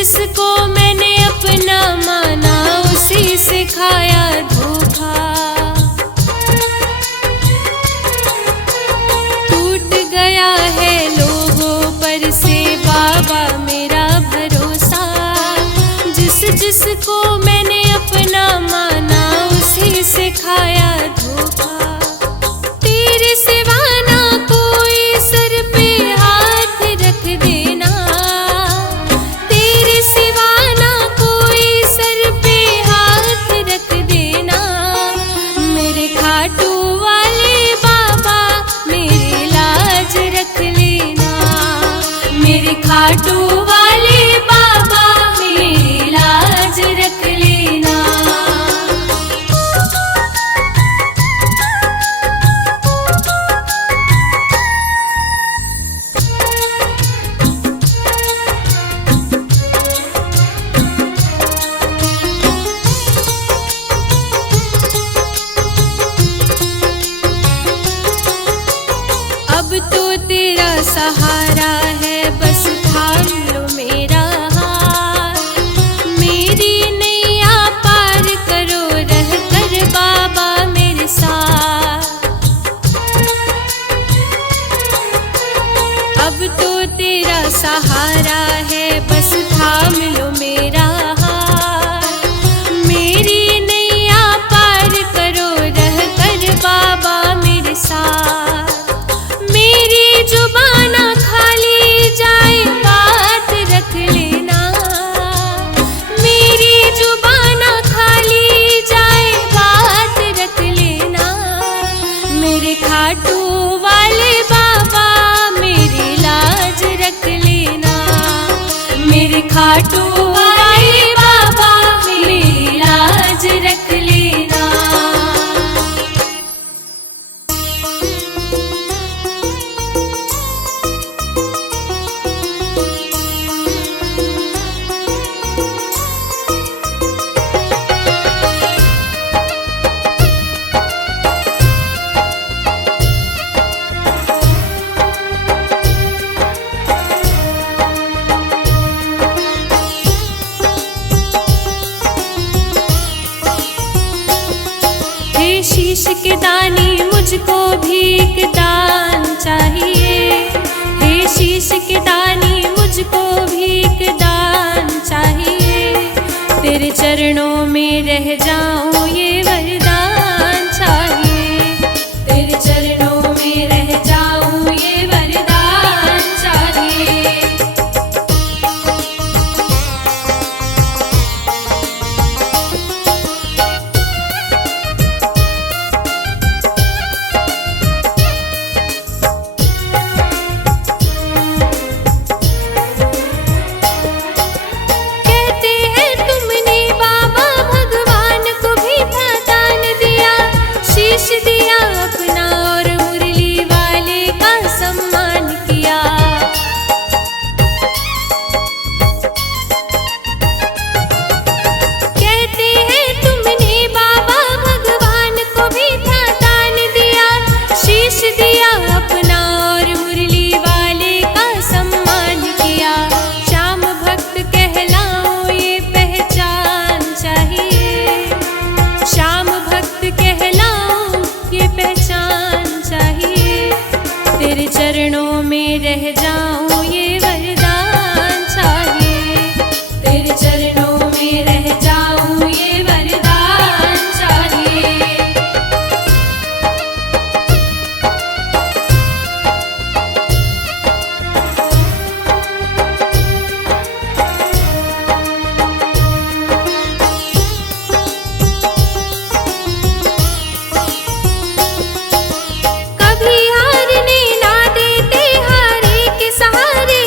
जिसको मैंने अपना माना उसी से खाया धोखा। टूट गया है लोगों पर से बाबा मेरा भरोसा। जिसको मैंने अपना माना उसी से खाया धोखा। तेरे सिवा ना कोई सर पे हाथ रख देना, तेरे सिवा ना कोई सर पे हाथ रख देना। मेरे खाटू वाले बाबा मेरी लाज रख लेना, मेरे खाटू वाले बाबा मेरी लाज रख लेना। अब तो तेरा सहारा है, बस थाम लो मेरा हाथ। मेरी नैया पार करो रह कर बाबा मेरे साथ। अब तो तेरा सहारा है, बस थाम लो मेरा हाथ। मेरी नैया पार करो रह कर बाबा मेरे साथ। मेरी जुबाना खाली जाए बात रख लेना, मेरी जुबाना खाली जाए बात रख लेना। मेरे खाटू वाले बाबा मेरी लाज रख लेना, मेरे खाटू वाले बाबा मेरी लाज रख लेना। शीश के दानी मुझको भी एक दान चाहिए। हे शीश के दानी मुझको भी एक दान चाहिए। तेरे चरणों में रह जाऊं ये वरदान चाहिए। तेरे चरणों में रह जाऊं ये वरदान चाहिए। दिया अपना और मुरली वाले का सम्मान किया। कहते हैं तुमने बाबा भगवान को भी था दान दिया। शीश दिया अपना और मुरली वाले का सम्मान किया। श्याम भक्त कहलाऊं ये पहचान चाहिए। श्याम भक्त कहलाऊं ये पहचान चाहिए। तेरे चरणों में रह जाऊं ये वरदान चाहिए। तेरे चरणों में रह जाऊं ये वरदान चाहिए। कभी हारने ना देते, हारे के सहारे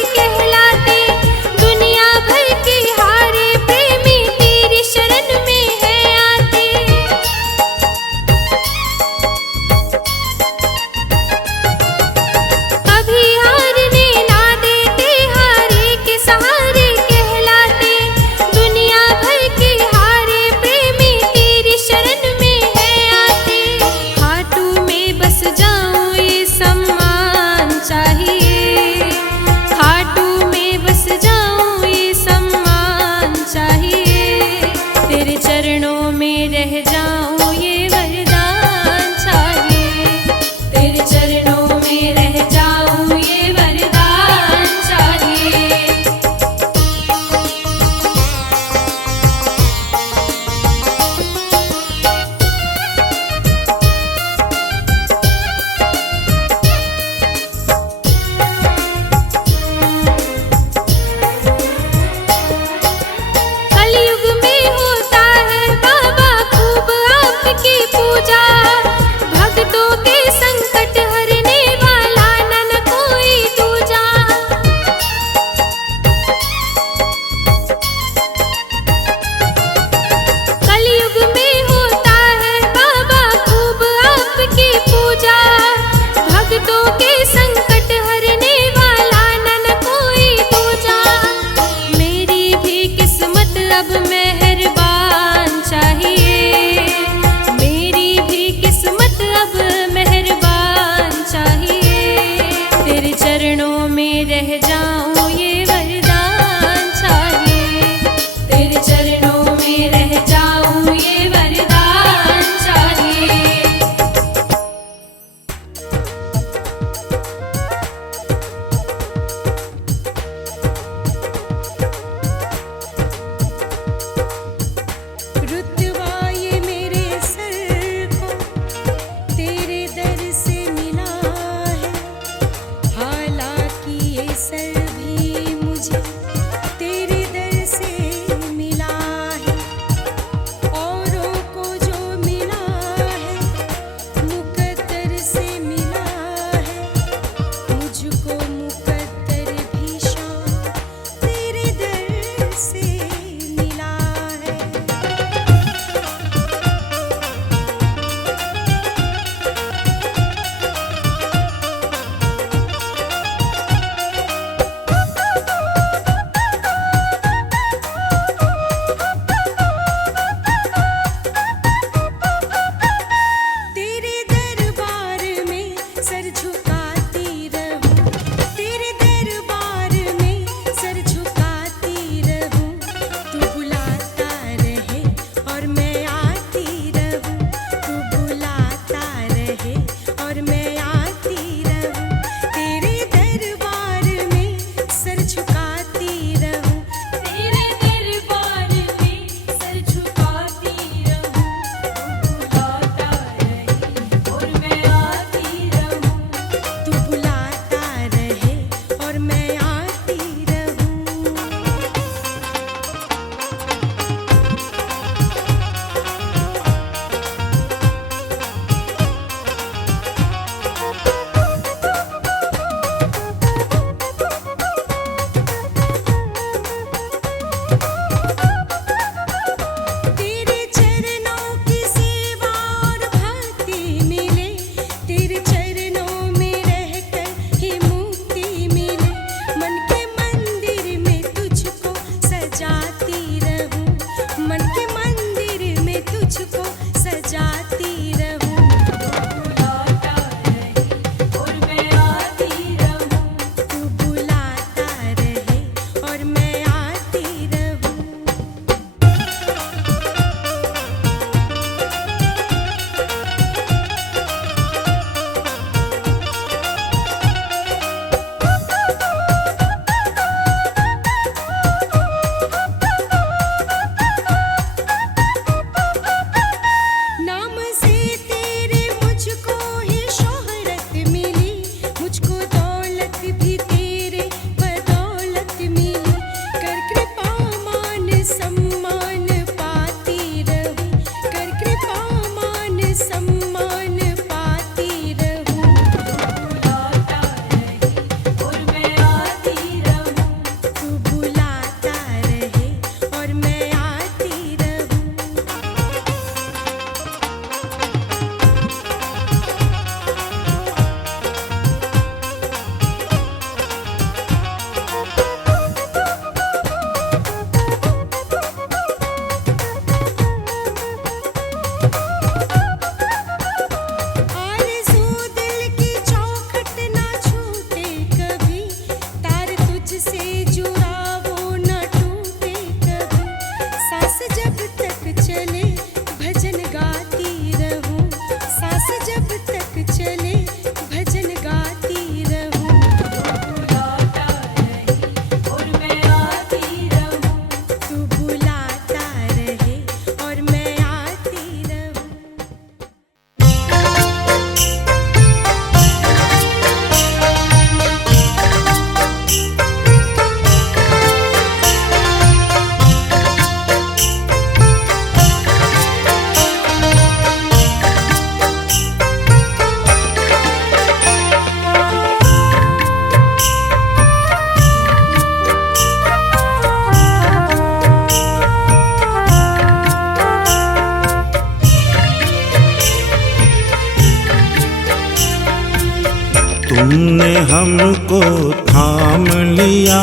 तुमने हमको थाम लिया,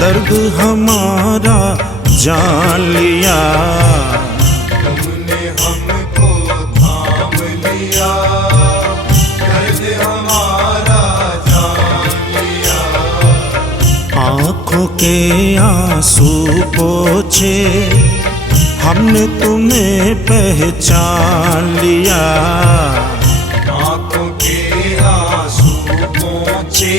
दर्द हमारा जान लिया। तुमने हमको थाम लिया, दर्द हमारा जान लिया। आँखों के आंसू पोंछे, हमने तुम्हें पहचान लिया। आँखों के आंसू पोंछे,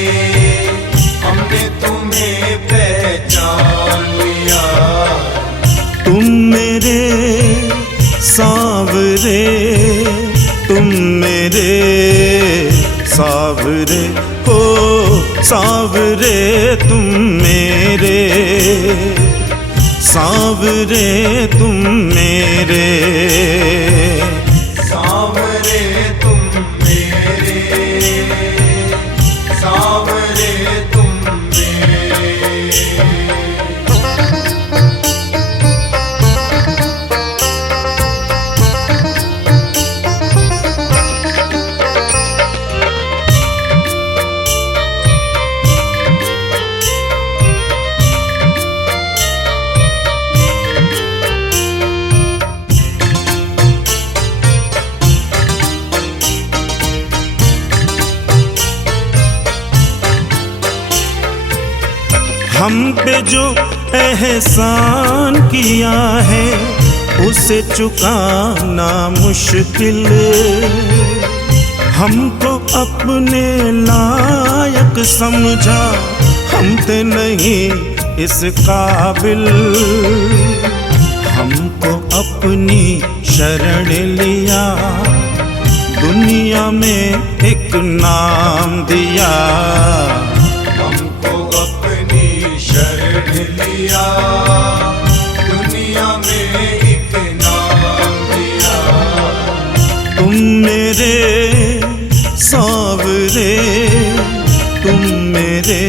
हमने तुम्हें पहचान लिया। तुम मेरे सावरे, तुम मेरे सावरे हो, सावरे तुम मेरे, सावरे तुम मेरे, सावरे तुम मेरे, सावरे तुम मेरे। हम पे जो एहसान किया है उसे चुकाना मुश्किल, हमको अपने लायक समझा, हम थे नहीं इस काबिल। हमको अपनी शरण लिया, दुनिया में एक नाम दिया। हमको अपनी शरण लिया, दुनिया में एक नाम दिया। तुम मेरे सावरे, तुम मेरे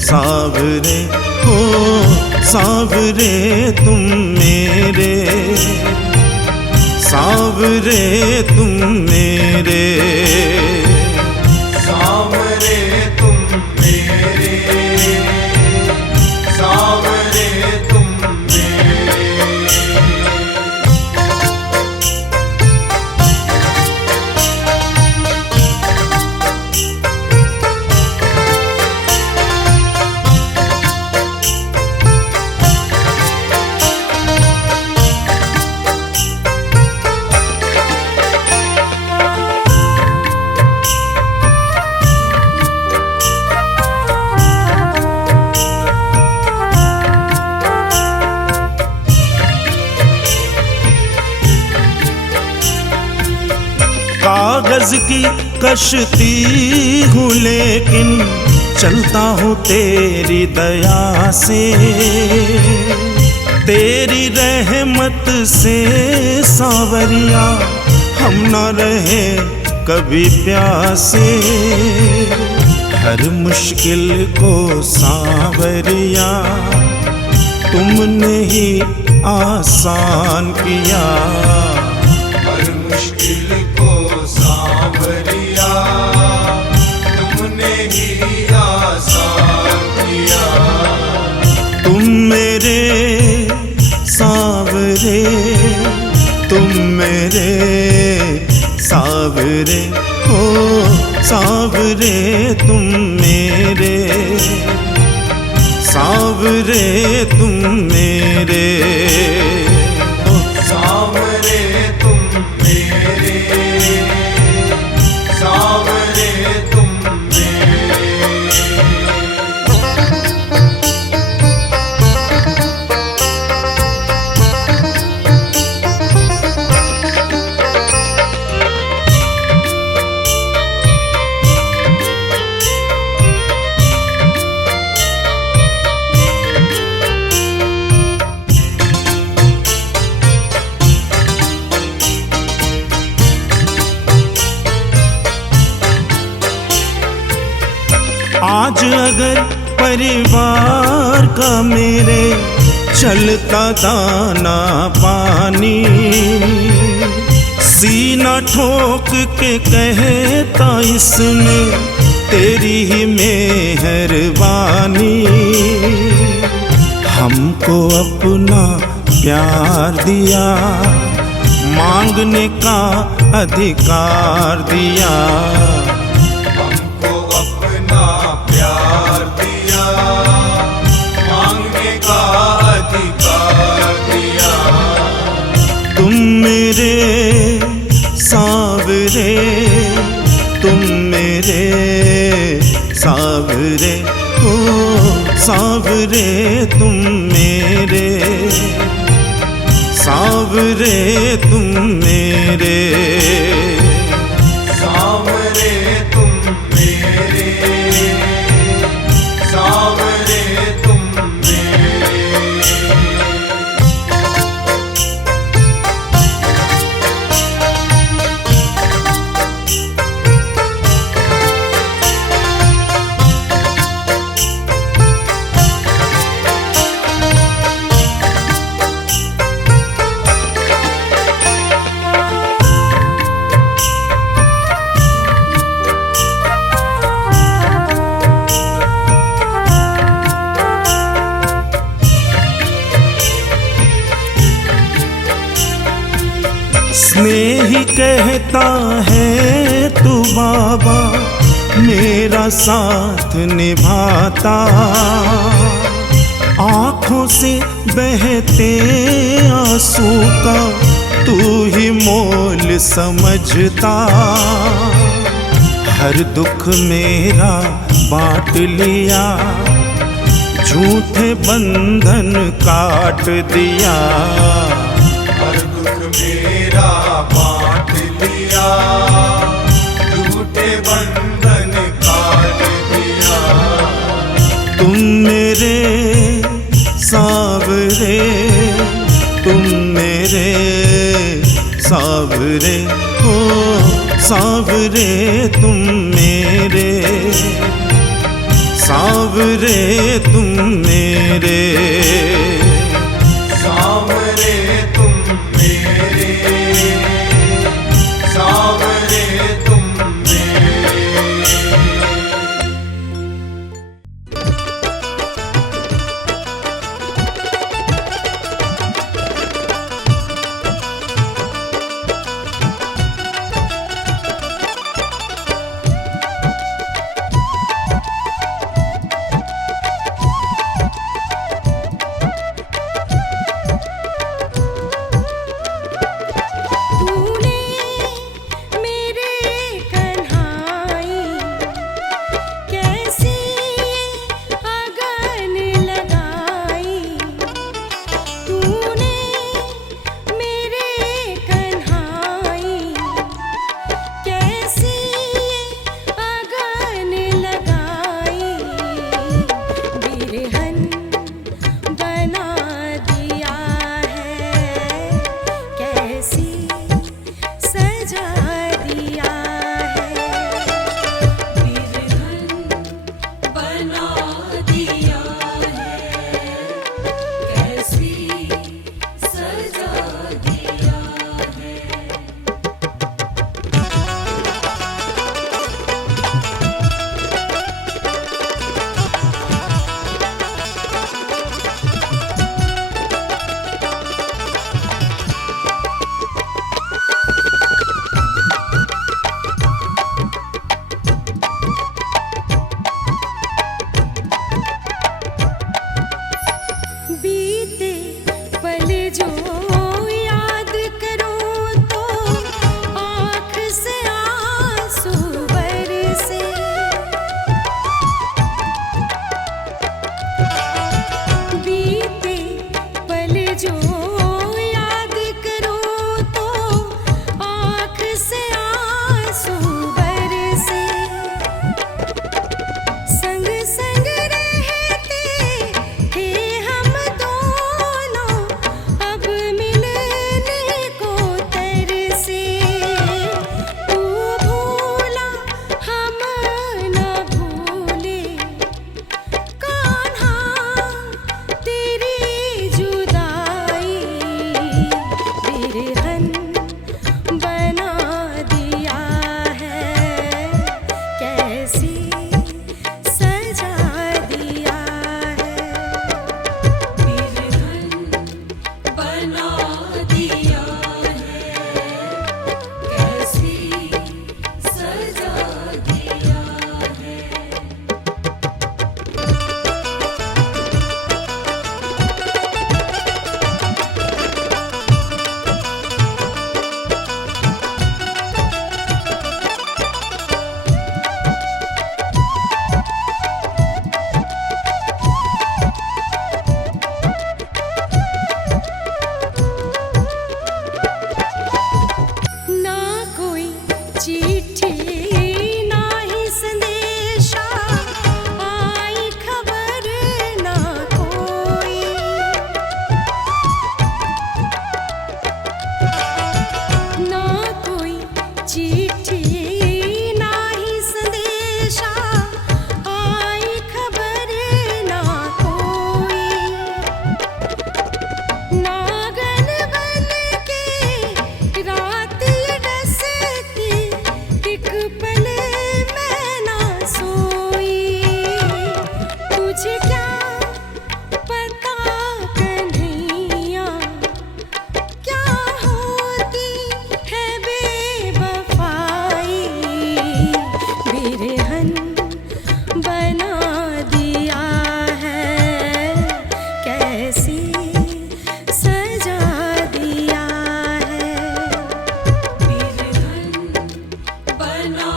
सावरे हो, सावरे तुम मेरे, सावरे तुम मेरे, सावरे तुम मेरे, सावरे तुम मेरे। कागज की कश्ती हूँ लेकिन चलता हूँ तेरी दया से, तेरी रहमत से सावरिया हम न रहे कभी प्यासे। हर मुश्किल को सावरिया तुमने ही आसान किया। हर मुश्किल को सावरिया तुमने ही आसान किया। तुम मेरे सावरे, तुम मेरे सावरे हो, सावरे तुम मेरे, सावरे तुम मेरे, सावरे तुम मेरे, सावरे तुम मेरे। आज अगर परिवार का मेरे चलता दाना पानी, सीना ठोक के कहता इसमें तेरी ही मेहरबानी, हमको अपना प्यार दिया, मांगने का अधिकार दिया। हमको अपना प्यार दिया, मांगने का अधिकार दिया। तुम मेरे सावरे, तुम मेरे सावरे, ओ सावरे तुम मेरे, सावरे तुम मेरे, सावरे तुम मेरे, सावरे तुम मेरे। स्नेही कहता है तू बाबा मेरा साथ निभाता, आँखों से बहते आंसू का तू ही मोल समझता, हर दुख मेरा बांट लिया, झूठे बंधन काट दिया। हर दुख मेरा बांट लिया, झूठे बंधन काट दिया। तुम मेरे सावरे, तुम मेरे सावरे, ओ सावरे तुम मेरे, सावरे तुम मेरे, सावरे तुम मेरे, सावरे तुम मेरे। बिरहन बना दिया है, कैसी सजा दिया है। बिरहन बना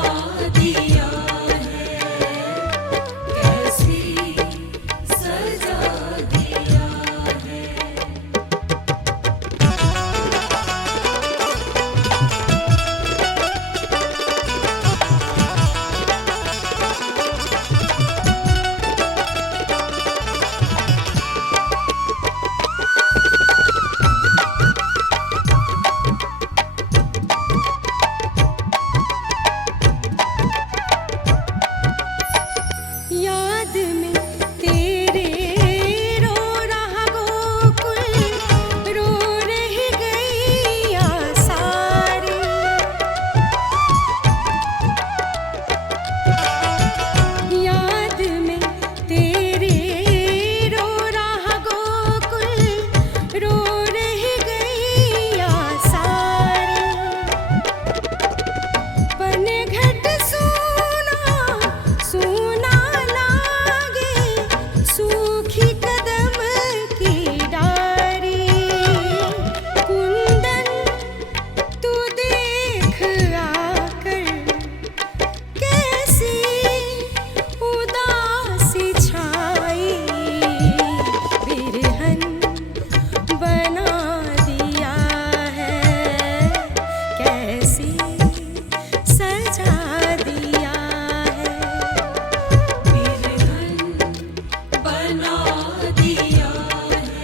दिया है, कैसी सजा दिया है। याद में तेरे रो रहा गोकुल, रो रही गैया सारी। याद में तेरे रो रहा गोकुल, रो रही गैया सारी। पनघट सोना सोना लागे, सूखी कदम की डारी। कुंदन तू देख आकर, कैसी उदासी छाई। बिरहन बना दिया है, कैसी सजा दिया है। बिरहन बना दिया है,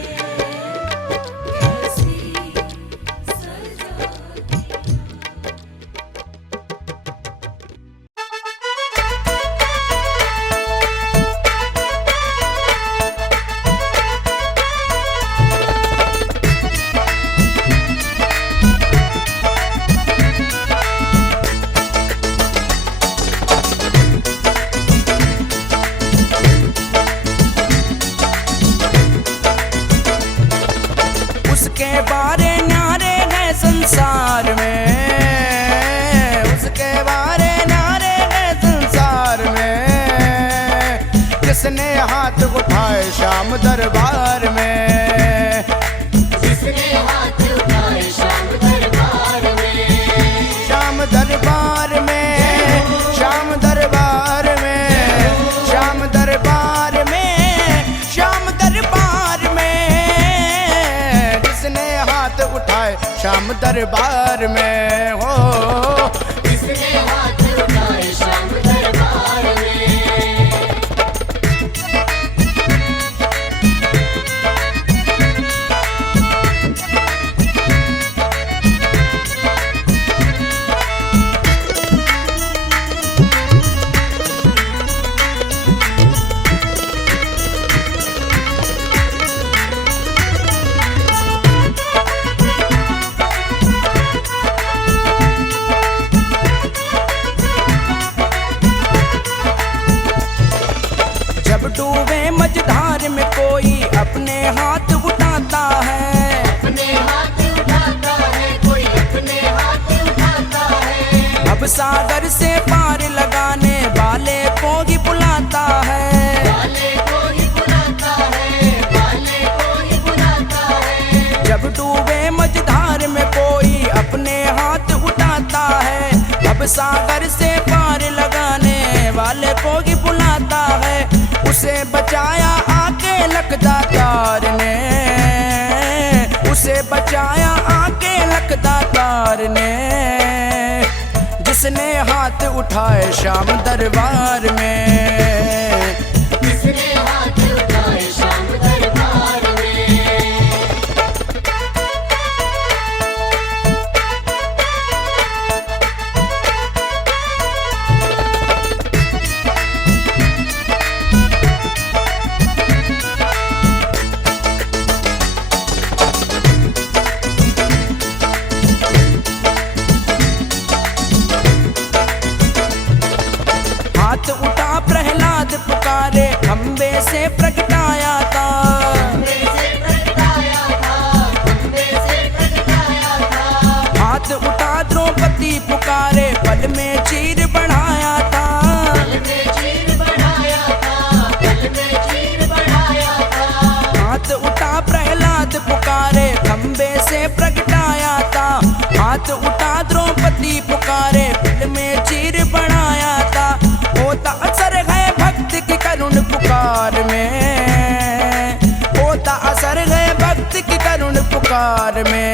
कैसी सजा उसके बारे न्यारे गए संसार में, उसके बारे न्यारे गए संसार में। किसने हाथ उठाए श्याम दरबार में, जिसने हाथ उठाए श्याम दरबार में। श्याम दरबार में, श्याम दरबार में, श्याम दरबार में, श्याम दरबार में। जिसने हाथ उठाए श्याम दरबार में हो, जिसने हाथ उठाए श्याम दरबार में। जब डूबे मझधार में कोई अपने हाथ उठाता है, अपने हाथ उठाता है, कोई अपने हाथ उठाता है। अब सागर से पार लगाने वाले को ही बुलाता है। वाले को ही बुलाता है, वाले को ही बुलाता है। जब डूबे मझधार में कोई अपने हाथ उठाता है, अब सागर से पार लगाने वाले को ही बुलाता है। उसे बचाया आके लखदातार ने, उसे बचाया आके लखदातार ने। जिसने हाथ उठाए श्याम दरबार में, जिसने हाथ उठाए श्याम दरबार में। हाथ उठा प्रहलाद पुकारे, खंबे से प्रगटाया था। हाथ उठा द्रौपदी पुकारे, पल में चीर बढ़ाया था। हाथ उठा द्रौपदी पुकारे, दिल में चीर बढ़ाया था, होता असर है भक्त की करुण पुकार में, होता असर है भक्त की करुण पुकार में।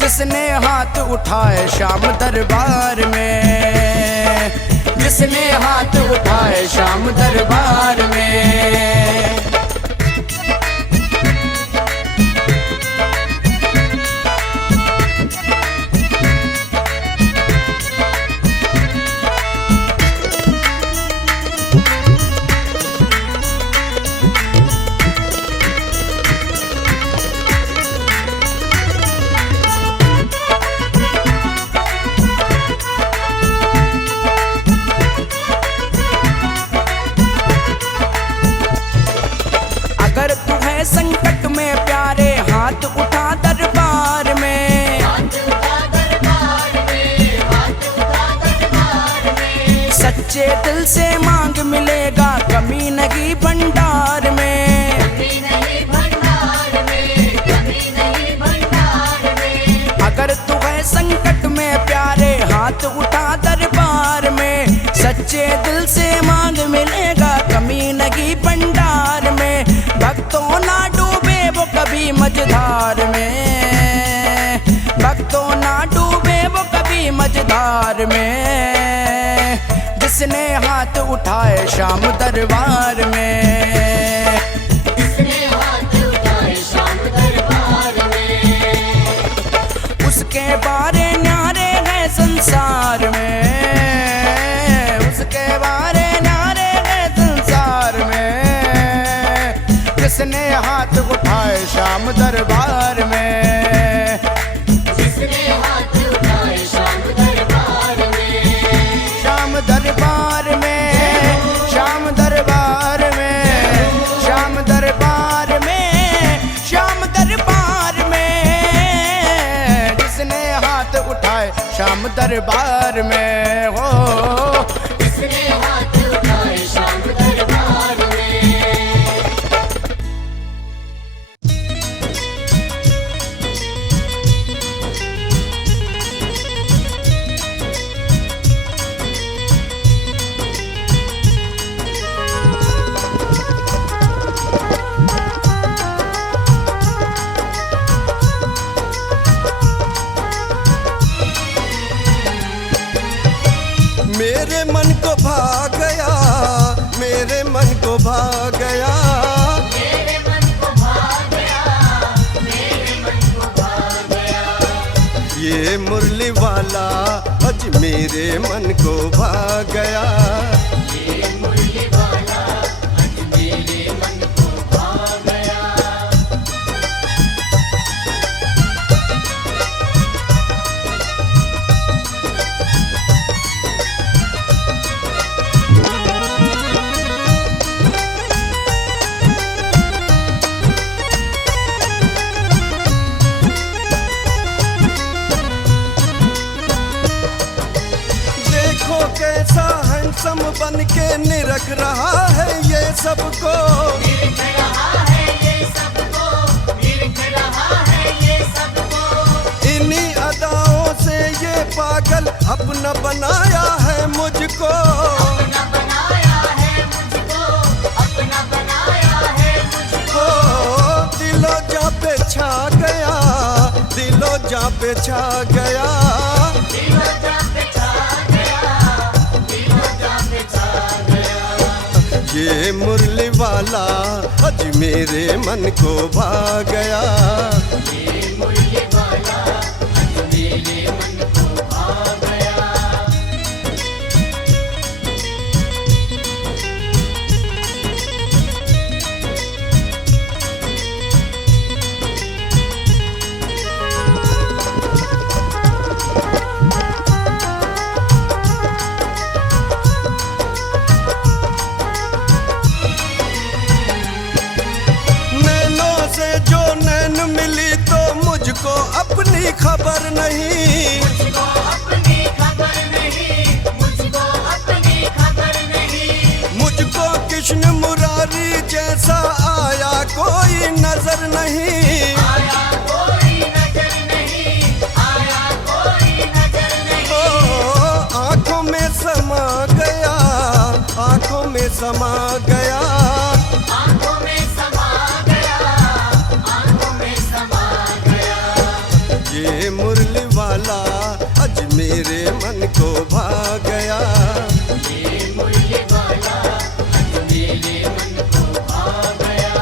जिसने हाथ उठाए श्याम दरबार में, जिसने हाथ उठाए श्याम दरबार में। अगर तू है संकट में प्यारे, हाथ उठा दरबार में, हाथ उठा दरबार में, हाथ उठा दरबार में। सच्चे दिल से मांग मिलेगा, कमी नहीं भंडार में, कमी नहीं भंडार में, कमी नहीं भंडार में। अगर तू है संकट में प्यारे, हाथ उठा दरबार में, सच्चे दिल से मांग मिलेगा, कमी नहीं भंडार में। भक्तों ना डूबे वो कभी मझधार में, भक्तों ना डूबे वो कभी मझधार में। जिसने हाथ उठाए श्याम दरबार में, जिसने हाथ उठाए श्याम दरबार में। उसके बारे न्यारे है संसार में, उसके बारे न्यारे है संसार में। जिसने हाथ उठाए श्याम दरबार में, जिसने हाथ उठाए श्याम दरबार में, श्याम दरबार में, श्याम दरबार में, श्याम दरबार में, श्याम दरबार में। जिसने हाथ उठाए श्याम दरबार में, हो जिसने हाथ उठाए श्याम दरबार में। मेरे मन को भा गया, मेरे मन को भा गया, मेरे मन को भा गया, मेरे मन को भा गया। ये मुरली वाला आज मेरे मन को भा गया, ये मुरली वाला आज मेरे मन को भा गया। कैसा हैंडसम बन के निरख रहा है ये सबको, निरख रहा है ये सबको, निरख रहा है ये सबको। इन्हीं अदाओं से ये पागल अपना बनाया है मुझको, अपना बनाया है मुझको, अपना बनाया है मुझको। दिलो जा पे छा गया, दिलो जा पे छा गया, दिलो जा पे छा गया, दिलो जा पे छा गया। ये मुरली वाला आज मेरे मन को भा गया, ये मुरली वाला आज मेरे मन को भा गया। मुझको अपनी खबर नहीं, मुझको अपनी खबर नहीं, मुझको अपनी खबर नहीं। मुझको कृष्ण मुरारी जैसा आया कोई नजर नहीं, आया कोई नजर नहीं, आया में समा गया, आंखों में समा गया, आंखों में समा गया। ये मुरली वाला आज मेरे मन को भा गया, ये मुरली वाला आज मेरे मन को भा गया।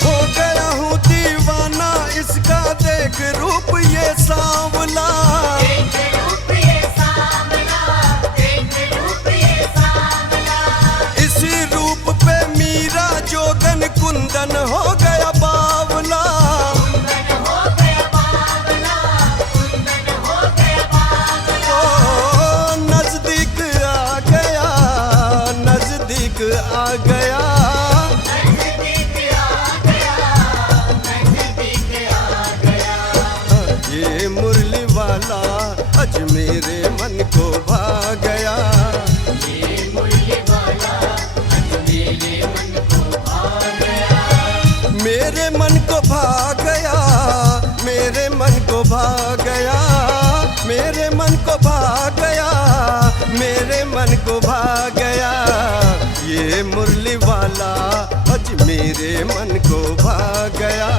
हो गया हूँ दीवाना इसका, देख रूप ये सांवला, देख रूप ये सांवला, देख रूप ये सांवला। इसी रूप पे मीरा जोगन कुंदन हो गया बावला, कुंदन हो गया बावला, कुंदन हो गया बावला। ओ नजदीक आ गया, नजदीक आ गया, नजदीक आ गया, नजदीक आ गया। ये मुरली वाला आज मेरे मन को भा गया, ये मुरली वाला आज मेरे मन को भा गया। मेरे मन को भा गया, मेरे मन को भा गया, मेरे मन को भा गया, मेरे मन को भा गया। ये मुरली वाला आज मेरे मन को भा गया।